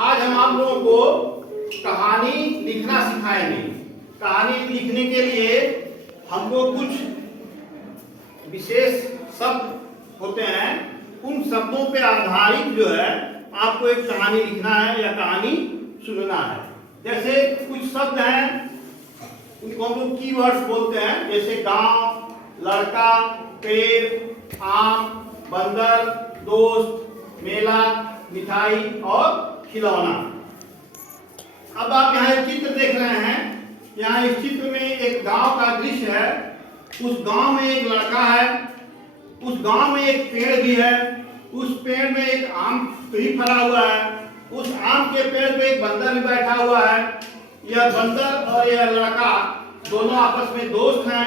आज हम आप लोगों को कहानी लिखना सिखाएंगे। कहानी लिखने के लिए हमको कुछ विशेष शब्द होते हैं, उन शब्दों पे आधारित जो है आपको एक कहानी लिखना है या कहानी सुनना है। जैसे कुछ शब्द हैं, उनको हम लोग कीवर्ड्स बोलते हैं, जैसे गांव, लड़का, पेड़, आम, बंदर, दोस्त, मेला, मिठाई और खिलौना। अब आप यहाँ एक चित्र देख रहे हैं। यहाँ इस चित्र में एक गांव का दृश्य है। उस गांव में एक लड़का है, उस गांव में एक पेड़ भी है, उस पेड़ में एक आम भी फला हुआ है, उस आम के पेड़ पे एक बंदर भी बैठा हुआ है। यह बंदर और यह लड़का दोनों आपस में दोस्त हैं।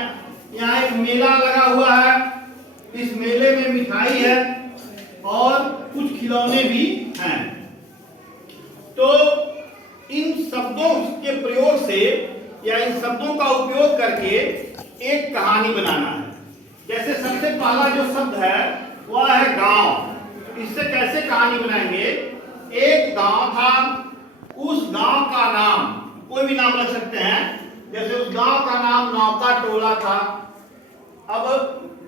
यहाँ एक मेला लगा हुआ है, इस मेले में मिठाई है और कुछ खिलौने भी हैं। तो इन शब्दों के प्रयोग से या इन शब्दों का उपयोग करके एक कहानी बनाना है। जैसे सबसे पहला जो शब्द है वह है गांव। इससे कैसे कहानी बनाएंगे? एक गांव था, उस गांव का नाम कोई भी नाम रख सकते हैं। जैसे उस गांव का नाम नौका टोला था। अब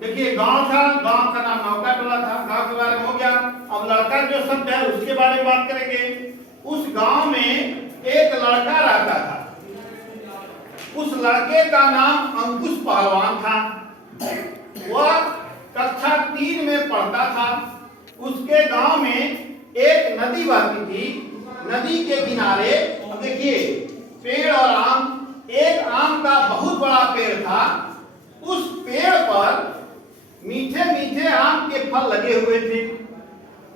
देखिए, गांव था, गांव का नाम नौका टोला था, गांव के बारे में हो गया। अब लड़का जो शब्द है उसके बारे में बात करेंगे। उस गांव में एक लड़का रहता था, उस लड़के का नाम अंकुश पहलवान था। वह कक्षा 3 में पढ़ता था। उसके गांव में एक नदी बहती थी। नदी के किनारे देखिए पेड़ और आम, एक आम का बहुत बड़ा पेड़ था। उस पेड़ पर मीठे मीठे आम के फल लगे हुए थे।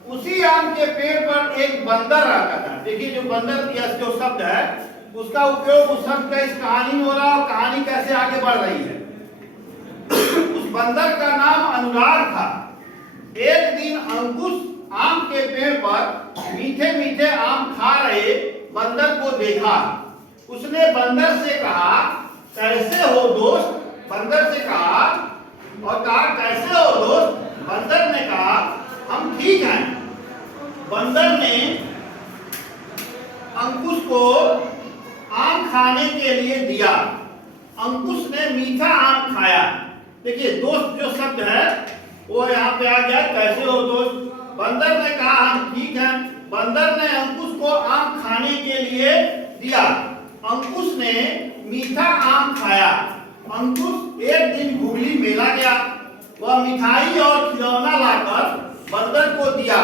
उसी आम के पेड़ पर एक बंदर रहता था। देखिए, जो बंदर या जो शब्द है उसका उपयोग उस शब्द का इस कहानी में हो रहा है और कहानी कैसे आगे बढ़ रही है। उस बंदर का नाम अनुराग था। एक दिन अंकुश आम के पेड़ पर मीठे मीठे आम खा रहे बंदर को देखा। उसने बंदर से कहा, कैसे हो दोस्त? बंदर से कहा और कहा, कैसे हो दोस्त? बंदर ने कहा, हम ठीक हैं। बंदर ने अंकुश को आम खाने के लिए दिया। अंकुश ने मीठा आम खाया। देखिए, दोस्त जो शब्द है वो यहाँ पे आ गया, कैसे हो दोस्त? बंदर ने कहा, हम ठीक हैं। बंदर ने अंकुश को आम खाने के लिए दिया। अंकुश ने मीठा आम खाया। अंकुश एक दिन हुगली मेला गया। वह मिठाई और खिलौना लाकर बंदर को दिया।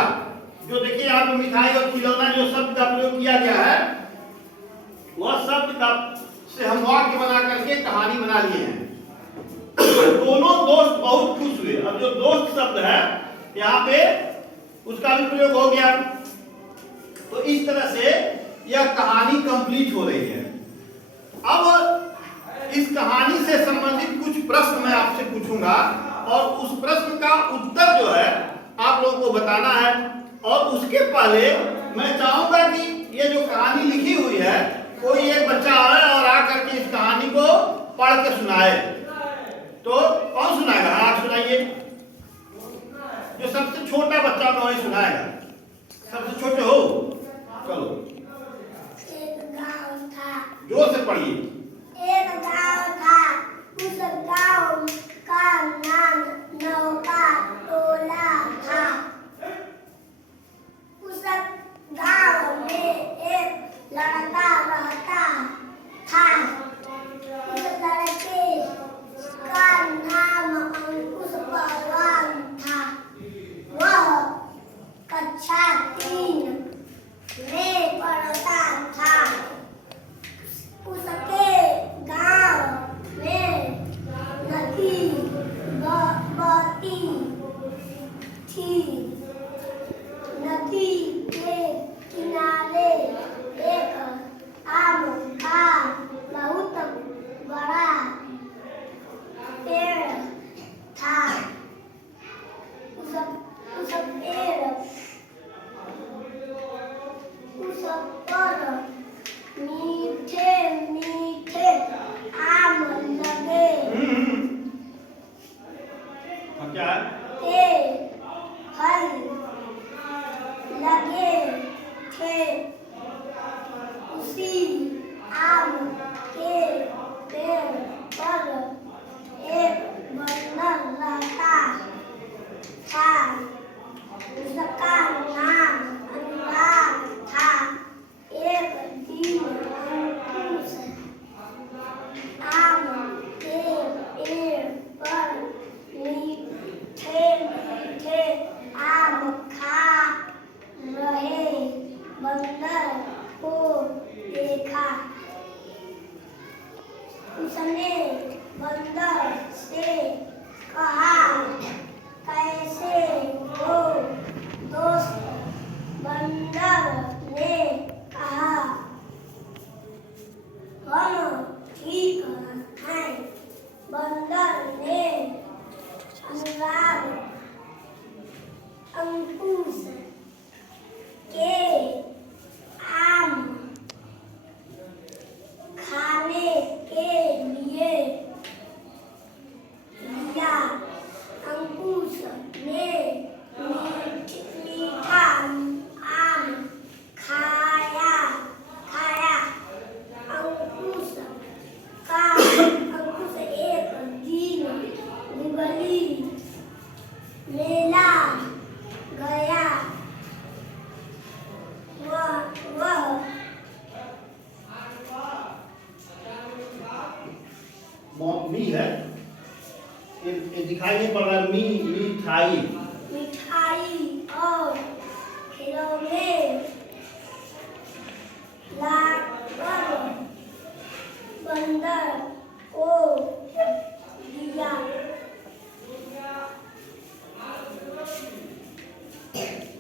जो देखिए यहाँ पे मिठाई और खिलौना जो शब्द का प्रयोग किया गया है, वह शब्द का से हम वाक्य बना करके कहानी बना लिए हैं। दोनों दोस्त बहुत खुश हुए। अब जो दोस्त शब्द है यहाँ पे उसका भी प्रयोग हो गया। तो इस तरह से यह कहानी कंप्लीट हो रही है। अब इस कहानी से संबंधित कुछ प्रश्न मैं आपसे पूछूंगा और उस प्रश्न का उत्तर जो है आप लोगों को बताना है। और उसके पहले मैं चाहूंगा कि ये जो कहानी लिखी हुई है कोई एक बच्चा आए और आकर के इस कहानी को पढ़ के सुनाए। तो कौन सुनाएगा? आप सुनाइए। जो सबसे छोटा बच्चा तो वही सुनाएगा। सबसे छोटे हो, चलो एक गांव था, जोर से पढ़िए। एक गांव था, उस गांव का नाम नौका टोला था। उस गांव में एक लड़का रहता था। उस लड़के का नाम अंकुश पहलवान था। वह कक्षा 3 में पढ़ता था। उसके गांव में नदी बहती थी। नदी के किनारे एक आम का बहुत बड़ा पेड़ था। उस पर मीठे मीठे आम लगे क्या? फल लगे थे। बंदर को देखा। उसने बंदर से कहा, कैसे हो दोस्त? बंदर ने कहा, हम ठीक हैं। बंदर ने अनुराग अंकुश के आम खाने के लिए लिया। अंकुश ने मीठा आम खाया। अंकुश एक दिन मुगली मेला गया। वह मी है, ये दिखाई नहीं पड़ रहा है। मिठाई और खिलौने लाकर बंदर को दिया।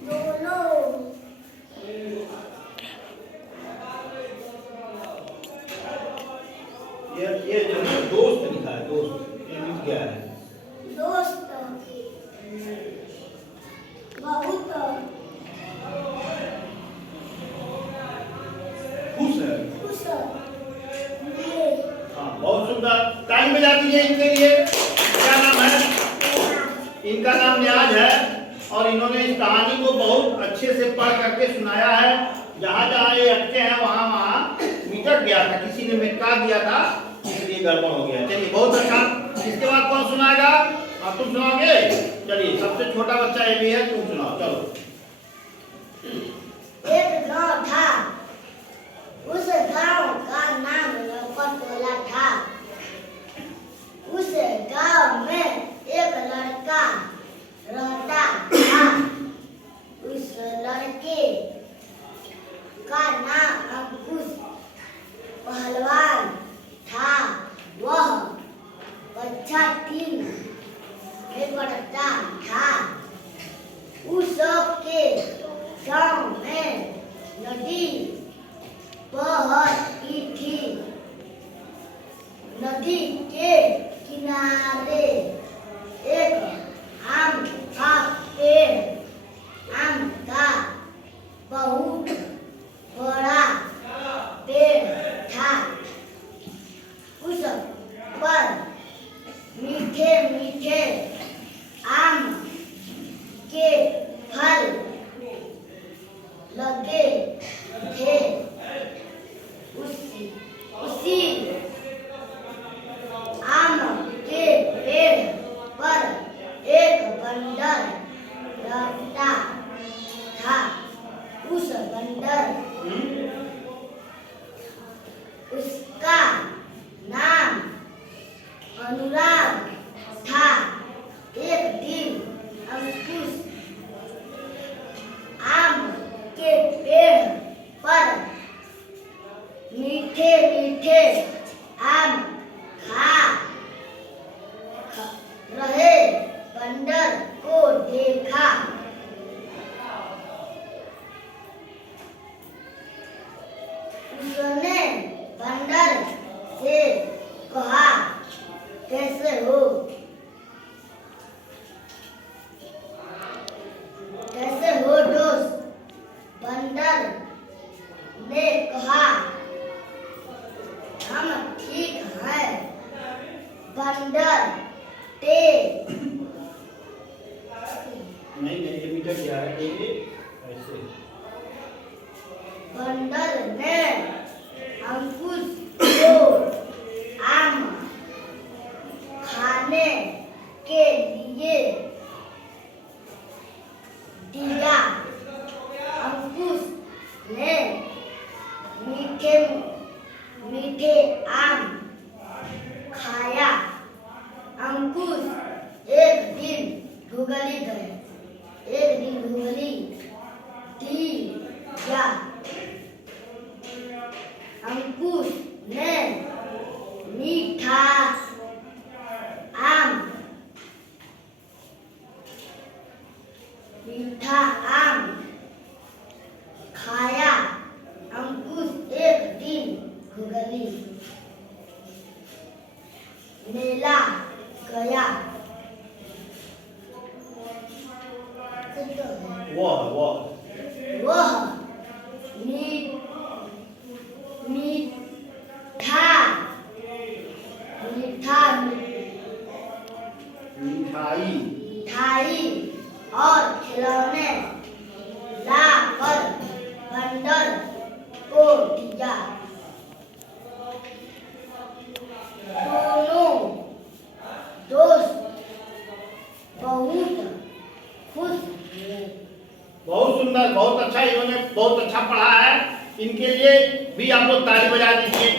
दोनों ये जो है दोस्त लिखा है, दोस्त ये लिख गया है। दोस्त बहुत खुश है। खुश हुए। हाँ, बहुत सुंदर। ताली बजा दीजिए इनके लिए। क्या नाम है? इनका नाम न्याज है और इन्होंने इस कहानी को बहुत अच्छे से पढ़ करके सुनाया है। जहाँ जहाँ ये अटके हैं वहाँ वहाँ मिटक गया था, किसी ने मिटका दिया था, इसलिए गड़बड़ हो गया। चलिए, बहुत अच्छा। इसके बाद कौन सुनाएगा? आप तुम सुनाओगे? चलिए, सबसे छोटा बच्चा ये भी है, तुम सुनाओ। चलो। एक गांव था। उस गांव का नाम लौकटोला था। उस गांव में एक लड़का रहता था। उस लड़के का नाम अंकुश पहलवान था। वह कक्षा 3 में पढ़ता था। उस के गांव में नदी बहती थी। नदी के किनारे एक आम का पेड़, आम का बहुत बड़ा पेड़ था। उस पर मीठे मीठे आम के फल लगे थे। उसी आम के पेड़ पर एक बंदर रहता था। उस बंदर उसका नाम अनुराग था। एक दिन अंकुश आम के पेड़ पर मीठे मीठे आम खा रहे बंदर को देखा। उसने बंदर से कहा, कैसे हो? कैसे हो दोस्त? बंदर ने कहा, हम ठीक हैं। बंदर ते नहीं, ये मीठा क्या है? ये ऐसे। बंदर ने अंकुश को आम खाने के लिए दिया। अंकुश ने मीठे मीठे आम खाया। अंकुश एक दिन भूगली गए। एक दिन भूगली दिया अंकुश ने मीठा आम खाया। अंकुश एक दिन घुगनी मेला गया। वह वह मीठा मिठाई और खिलौने लाकर बंदर को दिया। दोनों दोस्त बहुत खुश हुए। बहुत सुंदर, बहुत अच्छा, इन्होंने बहुत अच्छा पढ़ा है। इनके लिए भी आप लोग ताली बजा दीजिए।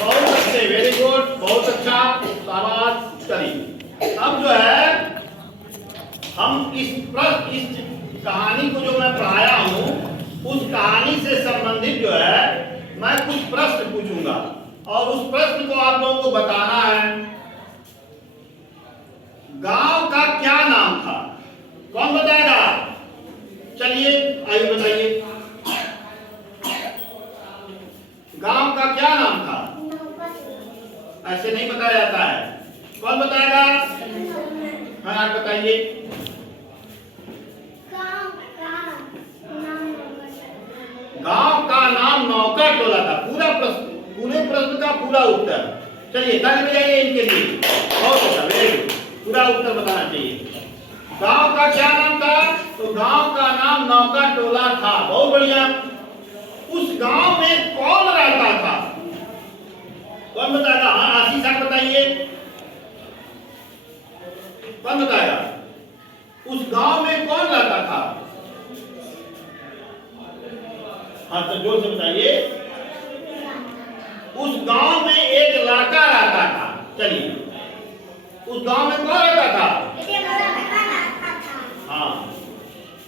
बहुत अच्छे, वेरी गुड, बहुत अच्छा, शाबाश। चलिए अब जो है हम इस कहानी को जो मैं पढ़ाया हूँ उस कहानी से संबंधित जो है मैं कुछ प्रश्न पूछूंगा और उस प्रश्न को आप लोगों को बताना है। गांव का क्या नाम था? कौन बताएगा? चलिए आइए बताइए। गांव का क्या नाम था? ऐसे नहीं बताया जाता है। कौन बताएगा? हाँ आप बताइए। गांव का नाम नौका टोला था। पूरे प्रश्न का पूरा उत्तर। चलिए ताली बजाइए इनके लिए। बहुत अच्छा, वेरी गुड, पूरा उत्तर बताना चाहिए। गांव का क्या नाम था? तो गांव का नाम नौका टोला था। बहुत बढ़िया। उस गांव में कौन रहता था? कौन बताएगा? हाँ आशीष आप बताइए। कौन बताएगा? उस गांव में कौन रहता था? हाँ तो जोर से बताइए। उस गांव में एक लड़का रहता था। चलिए उस गांव में कौन रहता था? हाँ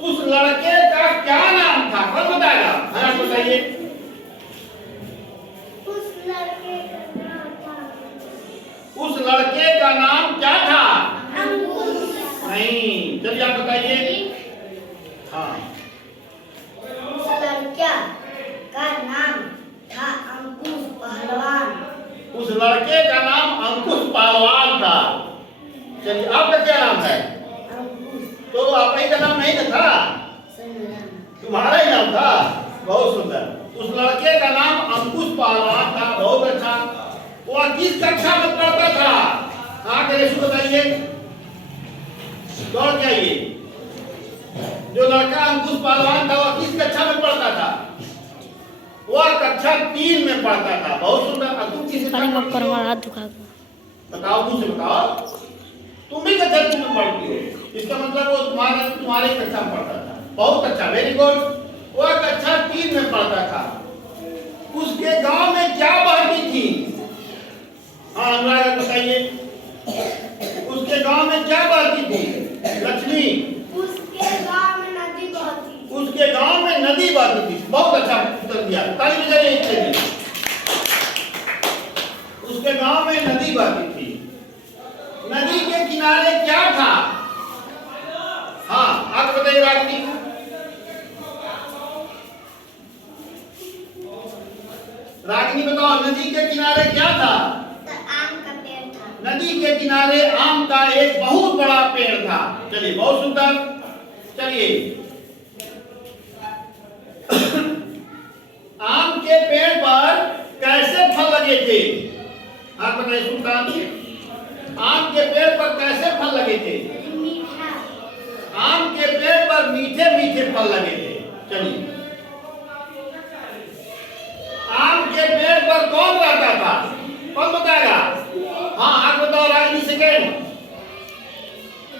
उस लड़के का क्या नाम था? कौन बताएगा? हाँ बताइए। उस लड़के का नाम क्या था? नहीं, चलिए आप बताइए। हाँ उस लड़के का नाम था अंकुश पहलवान। उस लड़के का नाम अंकुश पहलवान था। चलिए आपका क्या नाम है? अंकुश। तो आपका ही का नाम नहीं था? तुम्हारा ही नाम था। बहुत सुंदर। उस लड़के का नाम अंकुश पहलवान था। बहुत अच्छा। वह किस कक्षा में पढ़ता था? आगे बताइए। दौड़ के आइए। जो लड़का अंकुश पहलवान था वह किस कक्षा में पढ़ता था? वह कक्षा 3 में पढ़ता था। बहुत सुंदर। तुम किस कक्षा में पढ़ती हो? बताओ, मुझसे बताओ। तुम भी कक्षा 3 में पढ़ती हो, इसका मतलब वो तुम्हारे कक्षा में पढ़ता था। बहुत अच्छा, वेरी गुड। वह कक्षा 3 में पढ़ता था। उसके गांव में क्या बहती थी? हाँ अनुराग बताइए। उसके गांव में क्या बहती थी? लक्ष्मी। उसके गांव में नदी बहती। उसके गांव में नदी बहती थी। बहुत अच्छा उत्तर दिया, ताली बजाइए इसके लिए। उसके गांव में नदी बहती थी। नदी के किनारे क्या था? हाँ आप बताइए रागिनी। रागिनी बताओ, नदी के किनारे क्या था? आम का पेड़ था। नदी के किनारे आम का एक बहुत बड़ा पेड़ था। चलिए बहुत सुंदर। चलिए आम के पेड़ पर कैसे फल लगे थे? आप बताइए सुल्तान। आम के पेड़ पर कैसे फल लगे थे? मीठा। आम के पेड़ पर मीठे मीठे फल लगे थे। चलिए आम के पेड़ पर कौन रहता था? कौन बताएगा? हाँ आप बताओ रागिनी सेकेंड।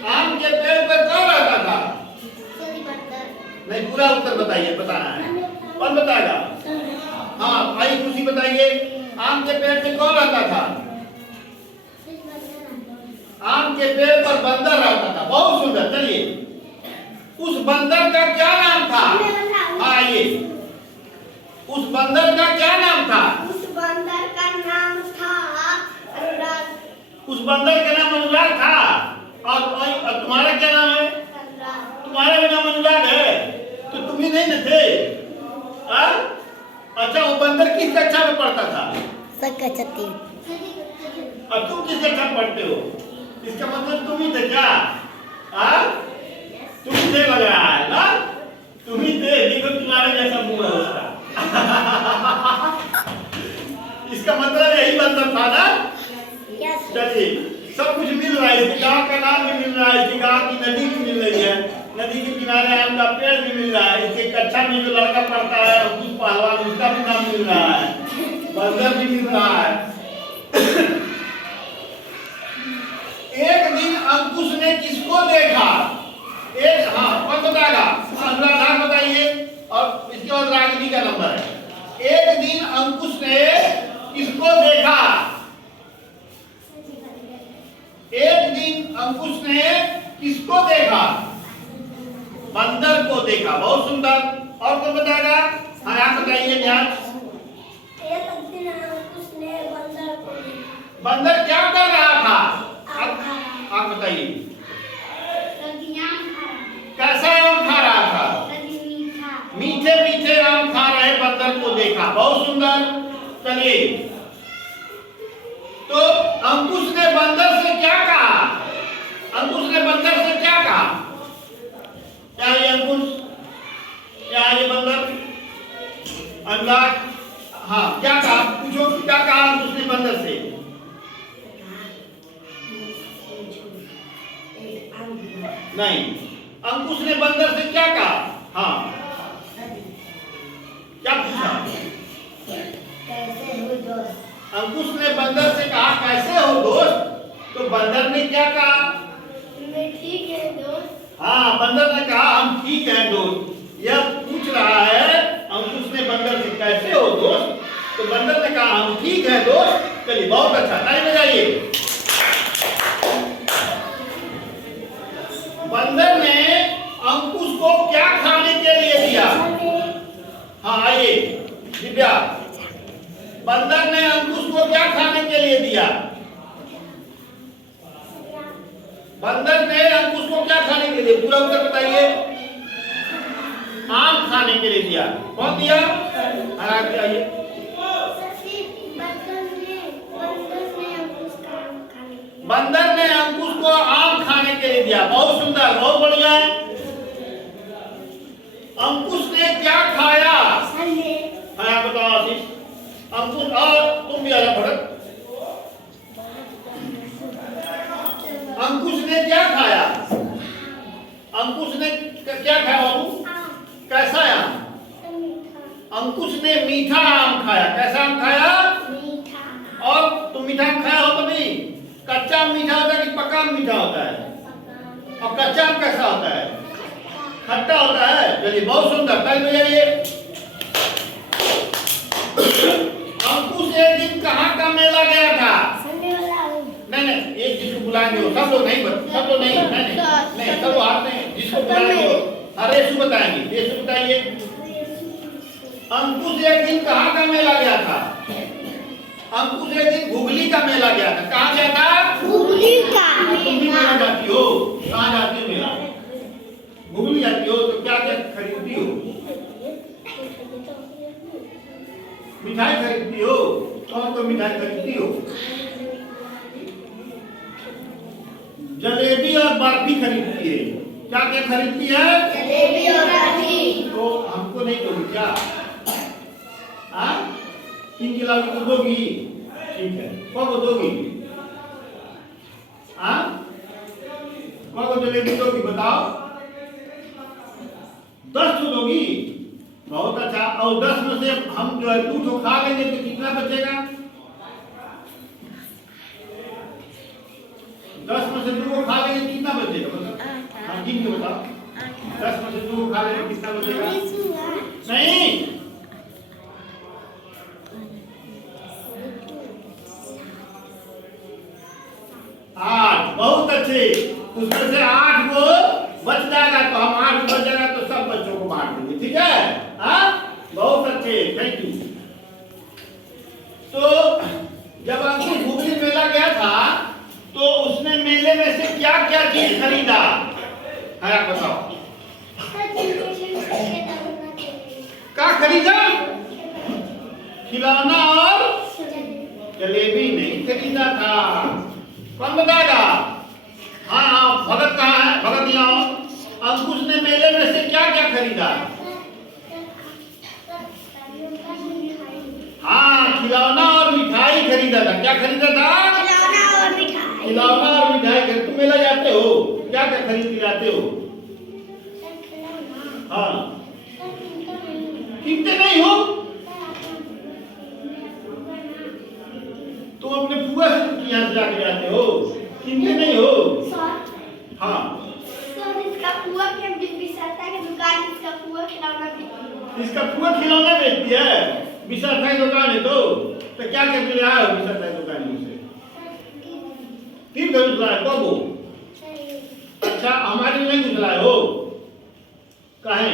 आम के पेड़ पर कौन रहता था? नहीं, पूरा उत्तर बताइए, बताना है। कौन बताएगा? हाँ भाई खुशी बताइए। आम के पेड़ पे कौन रहता था? आम के पेड़ पर बंदर रहता था। बहुत सुंदर। चलिए उस बंदर का क्या नाम था? हाँ आइए। उस बंदर का क्या नाम था? उस बंदर का नाम था अनुराग। उस बंदर का नाम अनुराग था। और तुम्हारा क्या नाम है? अनुराग। तुम्हारा भी नाम अनुराग है, तो तुम ही नहीं न थे? हाँ? अच्छा, वो बंदर किस कक्षा में पढ़ता था? अब तुम किस कक्षा में पढ़ते हो? इसका मतलब तुम ही थे क्या? हाँ? तुम ही थे लग रहा है ना? तुम ही थे, देखो तुम्हारे जैसा मुंह है उसका। इसका मतलब यही बंदर था ना? चलिए, सब कुछ मिल रहा है। इसके गांव का नाम भी मिल रहा है, इसके गांव की नदी भी मिल रही है, नदी के किनारे आम का पेड़ भी मिल रहा है, इसके कक्षा में जो लड़का पढ़ता है उस पहलवान, उसका भी नाम मिल रहा है, बंदर भी मिल रहा है। एक दिन अंकुश ने किसको देखा? कौन बताएगा? अनुराग बताइए, और इसके बाद रागिनी का नंबर है। एक दिन अंकुश ने किसको देखा? एक दिन अंकुश ने किसको देखा? बंदर को देखा। बहुत सुंदर। और कौन बताएगा? हाँ, आप बताइए ध्यान। एक दिन अंकुश ने बंदर को देखा। बंदर क्या कर रहा था? आप बताइए। कैसा आम खा रहा था? मीठे मीठे आम खा रहे बंदर को देखा। बहुत सुंदर। चलिए, तो अंकुश ने बंदर से क्या कहा? अंकुश ने बंदर से क्या कहा? क्या ये अंकुश? क्या ये बंदर? अनुराग, हाँ, क्या कहा? पूछो, क्या कहा अंकुश ने बंदर से? नहीं, अंकुश ने बंदर से क्या कहा? हाँ, क्या पूछा? कैसे हो दोस्त? अंकुश ने बंदर से कहा कैसे हो दोस्त? तो बंदर ने क्या कहा? मैं ठीक है दोस्त। हाँ, बंदर ने कहा हम ठीक हैं दोस्त। यह पूछ रहा है अंकुश ने बंदर से कैसे हो दोस्त, तो बंदर ने कहा हम ठीक हैं दोस्त। चलिए, बहुत अच्छा, ताली बजाइए। बंदर ने अंकुश को क्या खाने के लिए दिया? हाँ, आइए दिव्या। बंदर ने अंकुश को क्या खाने के लिए दिया? बंदर ने अंकुश को क्या खाने के लिए? पूरा उत्तर बताइए। आम खाने के लिए दिया। कौन दिया? आइए। बंदर ने अंकुश को आम खाने के लिए दिया। बहुत सुंदर, बहुत बढ़िया। अंकुश ने क्या खाया? हाँ, बताओ आशीष। अंकुश, और तुम भी आना भरत। अंकुश ने क्या खाया? अंकुश ने क्या खाया बाबू? कैसा आम? अंकुश ने मीठा आम खाया। कैसा आम खाया? मीठा। और तुम मीठा आम खाया हो कभी? कच्चा आम मीठा होता है कि पक्का आम मीठा होता है? और कच्चा आम कैसा होता है? खट्टा होता है। चलिए, बहुत सुंदर, ताली बजाइए। अंकुश एक दिन कहाँ का मेला गया था? नहीं, एक जिसको बुलाएंगे हो, सब लोग नहीं, सब लोग नहीं, नहीं, सब लोग हाथ में जिसको बुलाएंगे हो। अरे रेसु बताएंगे, रेसु बताइए। अंकुश एक दिन कहाँ का मेला गया था? अंकुश एक दिन घुगली का मेला गया था। कहाँ गया था? घुगली का। तुम भी मेला जाती हो? कहाँ जाती हो मेला? घुगली जाती हो, तो क्या क्या खरीदती हो? मिठाई खरीदती हो? कौन कौन मिठाई खरीदती हो? जलेबी और बर्फी खरीदती है। क्या क्या खरीदती है? जलेबी और बर्फी। तो हमको नहीं दोगी क्या? हाँ, 3 किलो को दोगी? ठीक है, कौन को दोगी? हाँ, कौन को जलेबी दोगी बताओ? 10 तो दोगी। बहुत अच्छा। और 10 में से हम जो है 2 तो खा लेंगे तो कितना बचेगा? 10 में से 2 को खा लेंगे कितना बचेगा? हाँ, गिन के बताओ। 10 में से 2 को खा लेंगे कितना बचेगा? नहीं, 8। बहुत अच्छे। उसमें से 8 को बच जाएगा, तो हम 8 बच जाएगा तो सब बच्चों को बांट देंगे। ठीक है? हाँ, बहुत अच्छे, थैंक यू। तो जब अंकुश हुगली मेला गया था तो उसने मेले में से क्या क्या चीज खरीदा है, आप बताओ। क्या खरीदा? खिलौना और जलेबी नहीं खरीदा था। कौन बताएगा? हाँ हाँ, भगत कहाँ है? भगत यहाँ आओ। अंकुश ने मेले में से क्या क्या खरीदा? हाँ, खिलौना और मिठाई खरीदा था। क्या खरीदा था? खिलौना और मिठाई। खिलौना और मिठाई खरीद। तुम मेला जाते हो, क्या क्या खरीद के जाते हो? हाँ, कितने नहीं हो? तुम अपने बुआ से यहाँ से जाके जाते हो, कितने नहीं हो? हाँ, इसका बुआ के विशाखा की दुकान, इसका बुआ खिलौना बेचती है। इसका बुआ खिलौना बेचती है। विशाखा की दुकान है तो क्या क्या ले आए हो विशाखा की दुकान में से? 3 घंटे लाए कब हो? अच्छा, हमारे लिए नहीं लाए हो? काहे?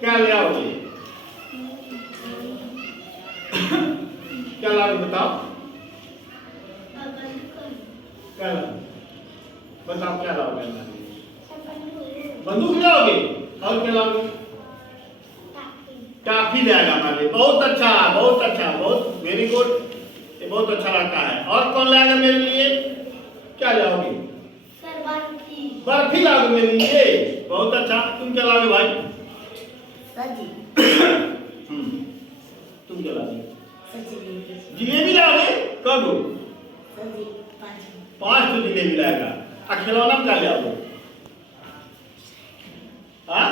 क्या ले आओगे? क्या लाओगे बताओ? क्या लाओगे? बताओ क्या लाओगे? बंदूक लाओगे? और क्या लाओगे? काफी लाएगा हमारे लिए। बहुत अच्छा, बहुत अच्छा, बहुत वेरी गुड, ये बहुत अच्छा लगता है। और कौन लाएगा मेरे लिए? क्या लाओगे? बर्फी लाओगे मेरे लिए? बहुत अच्छा। तुम क्या लाओगे भाई? तुम क्या लाओगे? जिलेबी लाओगे? कब? 5 तो जिलेबी लाएगा। और खिलौना क्या लाओगे? हाँ,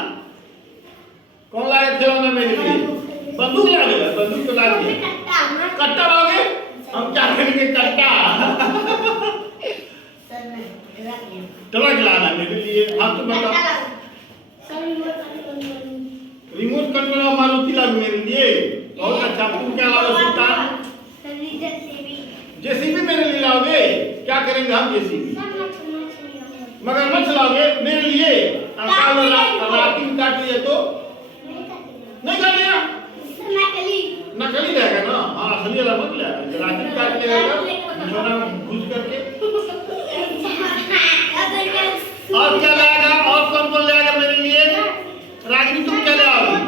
कौन लाएगा खिलौना मेरे लिए? बंदूक लाओगे? बंदूक तो लाओगे। कट्टा लाओगे? हम क्या करेंगे? कट्टा ट्रक लाना मेरे लिए। हम तो बताओ। रिमोट कंट्रोल मारुति लाओगे मेरे लिए? बहुत अच्छा। तुम क्या लाओगे सुल्तान? जेसीबी मेरे लिए लाओगे? क्या करेंगे हम जेसीबी? मगरमच्छ लाओगे मेरे लिए? राती में काट लिए तो नहीं काट लिया? नकली रहेगा ना। हाँ, असली वाला मत लाएगा। राती में काट लिया बिछौना में घुस करके। और क्या लाएगा? और कौन कौन लाएगा मेरे लिए? रागिनी तुम क्या लाओगी?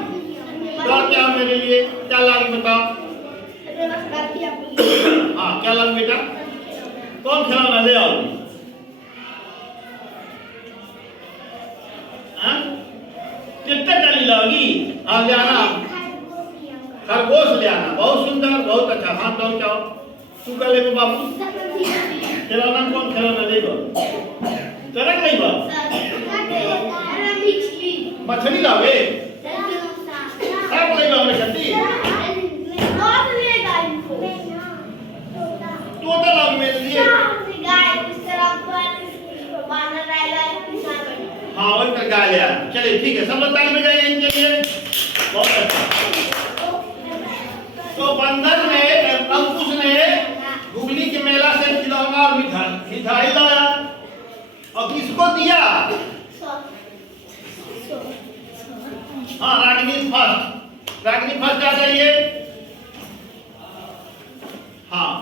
और क्या मेरे लिए क्या लाओगी बताओ? हाँ, क्या लाओगी बेटा? कौन खिलौना ले आओगी? कितना डाली लाओगी? हाँ, ले आना। खरगोश ले आना। बहुत सुंदर, बहुत अच्छा। हाँ, तो क्या तू क्या लेगा बाबू? खिलौना कौन खिलौना लेगा? चरक लेगा? मछली लाओगे? सब लेगा मेरे खट्टी? तोता लाओगे मेरे लिए? हाँ, वही पर गाय ले आना। चलिए ठीक है, सब लोग ताली बजाइए इनके लिए। बहुत अच्छा। तो बंदर ने, अंकुश ने हुगली के मेला से खिलौना और मिठाई लाया और किसको दिया? हाँ, रागिनी फर्स्ट। रागिनी फर्स्ट आ जाइए। हाँ,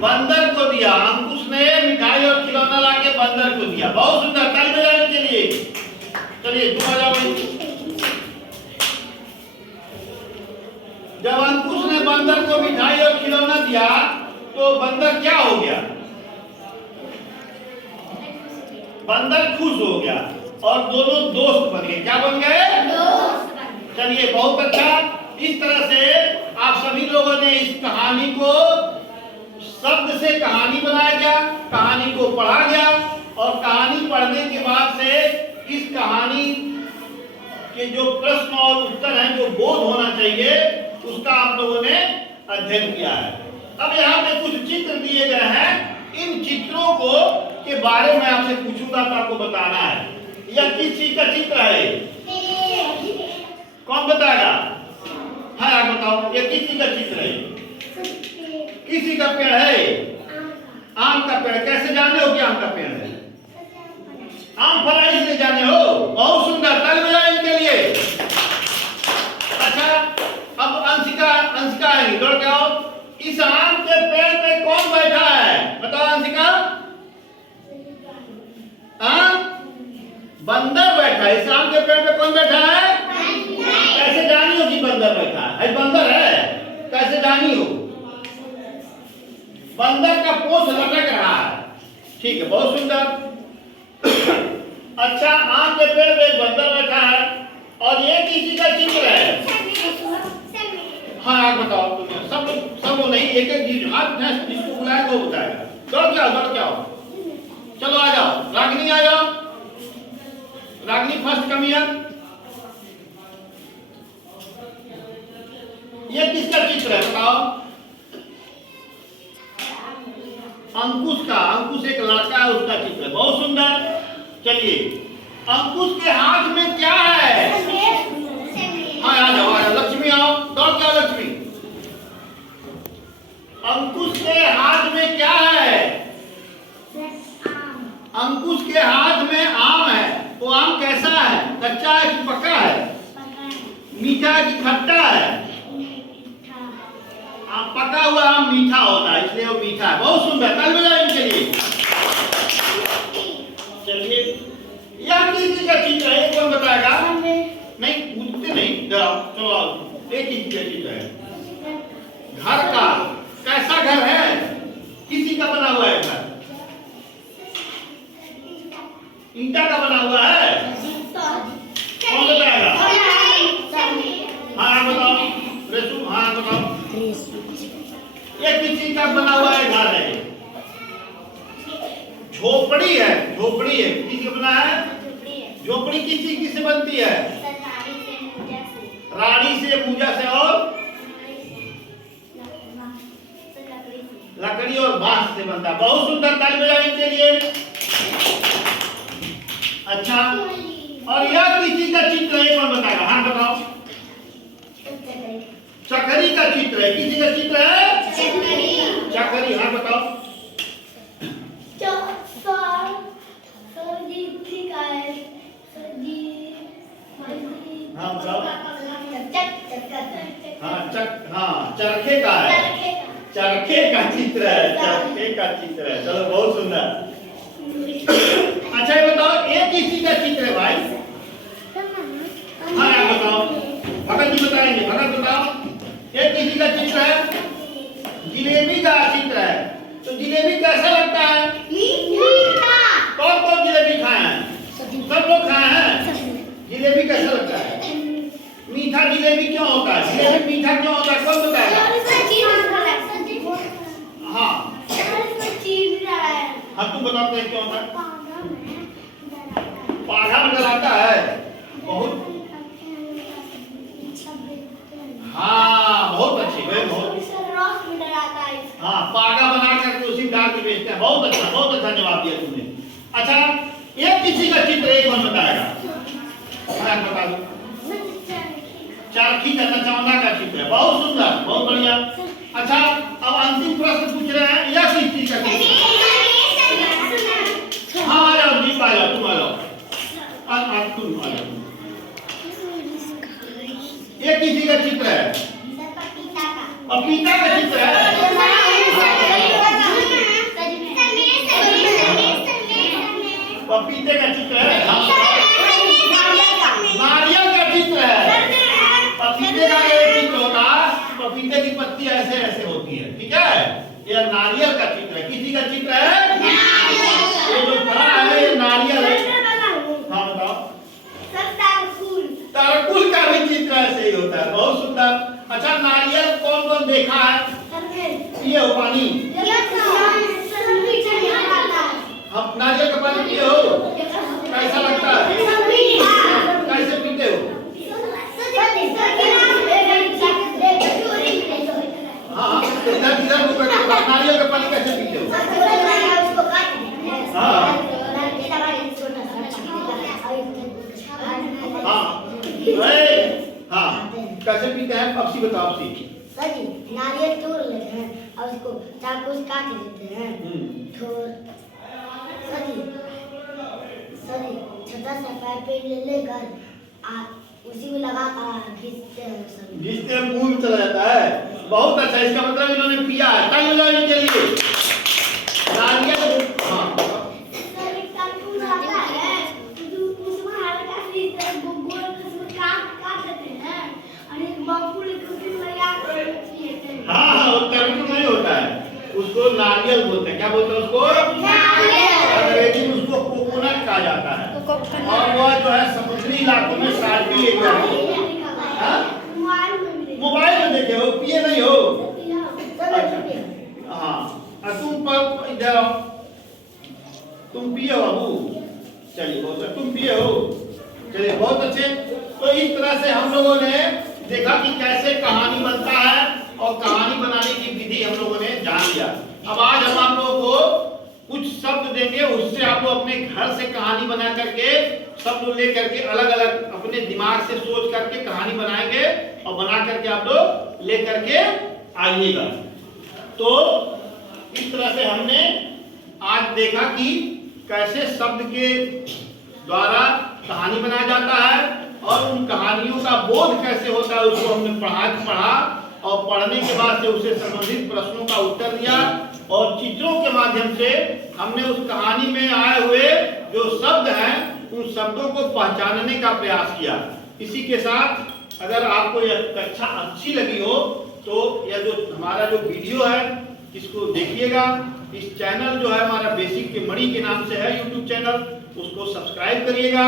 बंदर को दिया। अंकुश ने मिठाई और खिलौना लाके बंदर को दिया। बहुत सुंदर, ताली बजाने के लिए। चलिए तुम आ जाओ। जब अंकुश ने बंदर को मिठाई और खिलौना दिया तो बंदर क्या हो गया? बंदर खुश हो गया और दोनों दोस्त बन गए। क्या बन गए? दोस्त। चलिए बहुत अच्छा। इस तरह से आप सभी लोगों ने इस कहानी को, शब्द से कहानी बनाया गया, कहानी को पढ़ा गया और कहानी पढ़ने के बाद से इस कहानी के जो प्रश्न और उत्तर हैं, जो बोध होना चाहिए, उसका आप लोगों ने अध्ययन किया है। अब यहाँ पे कुछ चित्र दिए गए हैं। इन चित्रों को के बारे में आपसे पूछूंगा तो आपको बताना है। यह किस चीज का चित्र है? कौन बताएगा? हाँ, आप बताओ, यह किस चीज का चित्र है? किसी का पेड़ है? आम का पेड़। कैसे जाने हो कि आम का पेड़ है? आम फला इसलिए जाने हो। बहुत सुंदर, ताली बजाएं इनके लिए। अच्छा, बंदर बैठा है। इस आम के पेड़ पे कौन बैठा है? कैसे जानी हो कि बंदर बैठा है? बंदर है, कैसे जानी हो? बंदर का पूंछ लटक रहा है। ठीक है, बहुत सुंदर। अच्छा, आम के पेड़ पे एक बंदर बैठा है और ये किसी का चित्र है। हाँ यार बताओ तुम्हें, सब लोग नहीं, एक एक चीज हाथ उठाए, जिसको बुलाएगा वो बताएगा। दौड़ के आओ, चलो आ जाओ। रागिनी आ जाओ, रागिनी फर्स्ट कम हियर। ये किसका चित्र है बताओ? अंकुश का। अंकुश एक लड़का है, उसका चित्र है। बहुत सुंदर। चलिए, अंकुश के हाथ में क्या है? हाँ आ जाओ, लक्ष्मी आओ, दौड़ के आओ लक्ष्मी। अंकुश के हाथ में क्या है? अंकुश के हाथ में आम है। तो आम कैसा है? कच्चा है कि पक्का है? मीठा है कि खट्टा है? पका हुआ आम मीठा होता है, इसलिए वो मीठा है। बहुत सुंदर, ताली बजाओ इनके लिए। चलिए, यह किसी का चित्र है, कौन बताएगा? नहीं, पूछते नहीं, जरा चलो आओ। एक ही चित्र है, घर का। कैसा घर है? किसी का बना हुआ है घर? ईंटा का बना हुआ है। कौन बताएगा? हाँ बताओ रेसू, हाँ बताओ। ये किसी का बना हुआ है घर है। झोपड़ी है, झोपड़ी है, किसी का बना है? झोपड़ी किसी किससे बनती है? रानी से, पूजा से और लकड़ी और बांस से बनता है। बहुत सुंदर, ताली बजाओ इनके लिए। अच्छा, और यह किसी का चित्र है, कौन बताएगा? हाँ बताओ। चकरी का चित्र है, किसी का चित्र है? चकरी, हाँ बताओ। हाँ बताओ। हाँ चरखे का है, चरखे का चित्र है, चरखे का चित्र है। चलो बहुत सुंदर। अच्छा ये बताओ, ये किसी का चित्र है भाई? हाँ यार बताओ, भगत जी बताएंगे। भगत बताओ, ये किसी का चित्र है? जिलेबी का चित्र है। तो जिलेबी कैसा लगता है? कौन कौन जिलेबी खाए हैं? सब लोग खाए हैं। जिलेबी कैसा लगता है? मीठा जिलेबी क्यों होता है? जिलेबी मीठा क्यों होता है? कौन बताएगा? हाँ हाँ तुम बताते हैं क्यों होता है? पाघा में डलाता है। बहुत, हाँ बहुत अच्छी, बहुत। हाँ पागा बना करके उसी डाल के बेचते हैं। बहुत अच्छा जवाब दिया तुमने। अच्छा, ये किसी का चित्र है, कौन बताएगा? मैं बता दूं, चरखी का, नचौना का चित्र है। बहुत सुंदर, बहुत बढ़िया। अच्छा, अब अंतिम प्रश्न पूछ रहे हैं, यह किस चीज का चित्र है? हाँ आ जाओ, दीप आ जाओ, तुम आ जाओ, तुम आ जाओ। ये किसी का चित्र है? पपीता का चित्र है। पपीते का चित्र है। नारियल का चित्र है। पपीते का एक चित्र होता है, पपीते की पत्ती ऐसे ऐसे होती है, ठीक है? यह नारियल का चित्र है। किसी का चित्र है? ये जो खड़ा है ये नारियल है। हाँ बताओ। तरकुल का भी चित्र ऐसे ही होता है। बहुत सुंदर। अच्छा, नारियल कौन कौन देखा है? ये हो पानी, हम नारियल का पानी पिए हो? कैसा लगता है? कैसे पीते हो? हाँ इधर नारियल का पानी कैसे पीते हो? हाँ हाँ कैसे पीते हैं? पक्षी बताओ। सर जी, नारियल तोड़ लेते हैं और उसको चाकू से काट देते हैं। सर जी छोटा सा पाइप ले लेकर उसी में लगा घिसते हैं। घिसते हैं, मुंह में चला जाता है। बहुत अच्छा, इसका मतलब इन्होंने पिया है। ताली बजाओ इनके लिए। नारियल, हाँ होता है? उसको नारियल बोलते हैं। क्या बोलते हैं उसको? अंग्रेजी में उसको कोकोनट कहा जाता है। और वह जो है समुद्री इलाकों में साल्टी एरिया है। हाँ? मोबाइल में देखे हो, पिए नहीं हो? हाँ, तुम पर इधर आओ। तुम पिए हो बाबू? चलिए बहुत अच्छा, तुम पिए हो? चलिए बहुत अच्छे। तो इस तरह से हम लोगों ने देखा कि कैसे कहानी बनता है और कहानी बनाने की विधि हम लोगों ने जान लिया। अब आज हम आप लोगों को कुछ शब्द देंगे, उससे आप लोग अपने घर से कहानी बना करके शब्द ले करके अलग अलग अपने दिमाग से सोच करके कहानी बनाएंगे और बना करके आप लोग ले करके आइएगा। तो इस तरह से हमने आज देखा कि कैसे शब्द के द्वारा कहानी बनाया जाता है और उन कहानियों का बोध कैसे होता है उसको हमने पढ़ा और पढ़ने के बाद से उससे संबंधित प्रश्नों का उत्तर दिया और चित्रों के माध्यम से हमने उस कहानी में आए हुए जो शब्द हैं उन शब्दों को पहचानने का प्रयास किया। इसी के साथ अगर आपको यह कक्षा अच्छी लगी हो तो यह जो हमारा जो वीडियो है इसको देखिएगा। इस चैनल जो है हमारा बेसिक के मणि के नाम से है यूट्यूब चैनल, उसको सब्सक्राइब करिएगा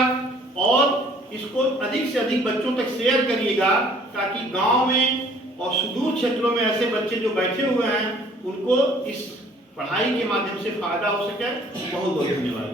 और इसको अधिक से अधिक बच्चों तक शेयर करिएगा ताकि गांव में और सुदूर क्षेत्रों में ऐसे बच्चे जो बैठे हुए हैं उनको इस पढ़ाई के माध्यम से फायदा हो सके। बहुत बहुत धन्यवाद।